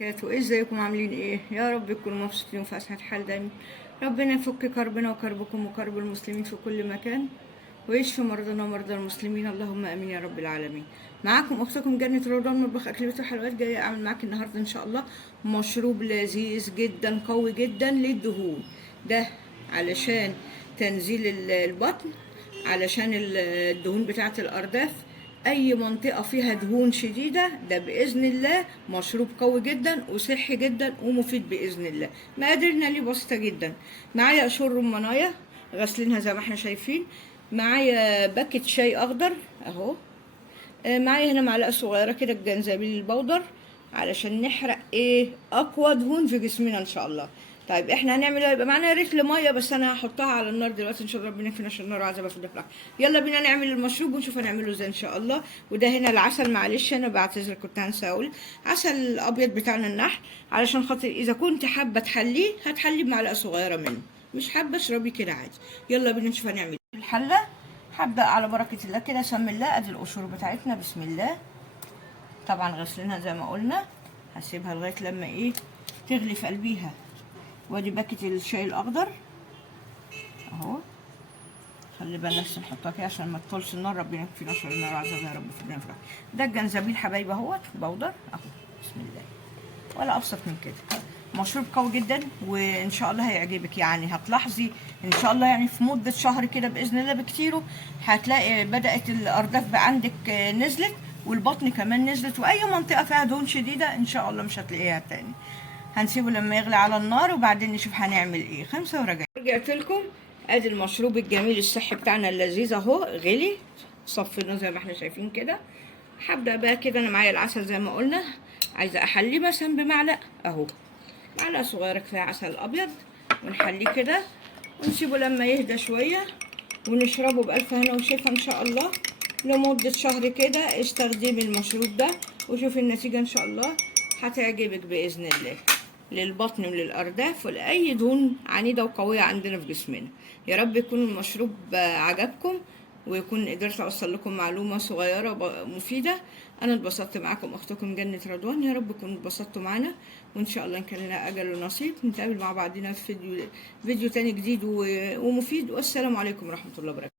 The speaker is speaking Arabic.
وبركاته. ازيكم عاملين ايه؟ يا رب تكونوا مبسوطين وفي اسعد حال دايما. ربنا يفك كربنا وكربكم وكرب المسلمين في كل مكان، ويشفي مرضنا ومرضى المسلمين، اللهم امين يا رب العالمين. معاكم اختكم جنة رمضان، مطبخ اكلات وحلويات. جايه اعمل معاك النهارده ان شاء الله مشروب لذيذ جدا قوي جدا للدهون. ده علشان تنزيل البطن، علشان الدهون بتاعه الارداف. اي منطقه فيها دهون شديده، ده باذن الله مشروب قوي جدا وصحي جدا ومفيد باذن الله. مقاديرنا ليه بسيطه جدا. معايا قشور رمانيه غاسلينها زي ما احنا شايفين. معايا باكت شاي اخضر اهو. معايا هنا معلقه صغيره كده الجنزبيل البودر، علشان نحرق اقوى دهون في جسمنا ان شاء الله. طيب احنا هنعمل ايه؟ يبقى معانا رتل ميه، بس انا هحطها على النار دلوقتي ان شاء الله. ربنا يكفينا عشان النار عايزه في الدفع. يلا بينا نعمل المشروب ونشوف هنعمله ازاي ان شاء الله. وده هنا العسل، معلش انا بعتذر كنت هنسى اقول. عسل الابيض بتاعنا النحل، علشان خاطر اذا كنت حابه تحليه هتحليه بمعلقه صغيره منه، مش حابه اشربي كده عادي. يلا بينا نشوف هنعمل ايه. الحله هبدا على بركه الله كده. سمي الله. ادي القشور بتاعتنا، بسم الله. طبعا غسلينها زي ما قلنا. هسيبها لغايه لما تغلي في قلبيها. وادي باكت الشاي الاخضر اهو. خلي بالنا بس نحطها كده عشان ما تطولش النار. ربنا يكفينا شر النار عذاب يا رب في الدنيا وفي الآخرة. ده الجنزبيل حبايبي اهوت بودر اهو. بسم الله. ولا ابسط من كده. مشروب قوي جدا وان شاء الله هيعجبك. يعني هتلاحظي ان شاء الله يعني في مده شهر كده باذن الله بكتيره هتلاقي بدات الارداف عندك نزلت، والبطن كمان نزلت، واي منطقه فيها دهون شديده ان شاء الله مش هتلاقيها تاني. هنسيبه لما يغلي على النار وبعدين نشوف هنعمل ايه. 5 ورجع. رجعت لكم. ادي المشروب الجميل الصحي بتاعنا اللذيذ اهو غلي. صفيناه زي ما احنا شايفين كده. هبدا بقى كده. انا معايا العسل زي ما قلنا، عايزه احليه مثلا بمعلقه اهو. معلقه صغيره كفايه عسل ابيض، ونحليه كده ونسيبه لما يهدى شويه، ونشربه بالف هنا وشفا ان شاء الله لمده شهر كده. استخدمي المشروب ده وشوفي النتيجه ان شاء الله هتعجبك باذن الله، للبطن وللارداف ولاي دهون عنيده وقويه عندنا في جسمنا. يا رب يكون المشروب عجبكم، ويكون قدرت اوصل لكم معلومه صغيره مفيده. انا اتبسطت معاكم اختكم جنة رضوان. يا رب تكونوا اتبسطتوا معانا، وان شاء الله ان كان لنا اجل ونصيب نتقابل مع بعضنا في فيديو تاني جديد ومفيد. والسلام عليكم ورحمه الله وبركاته.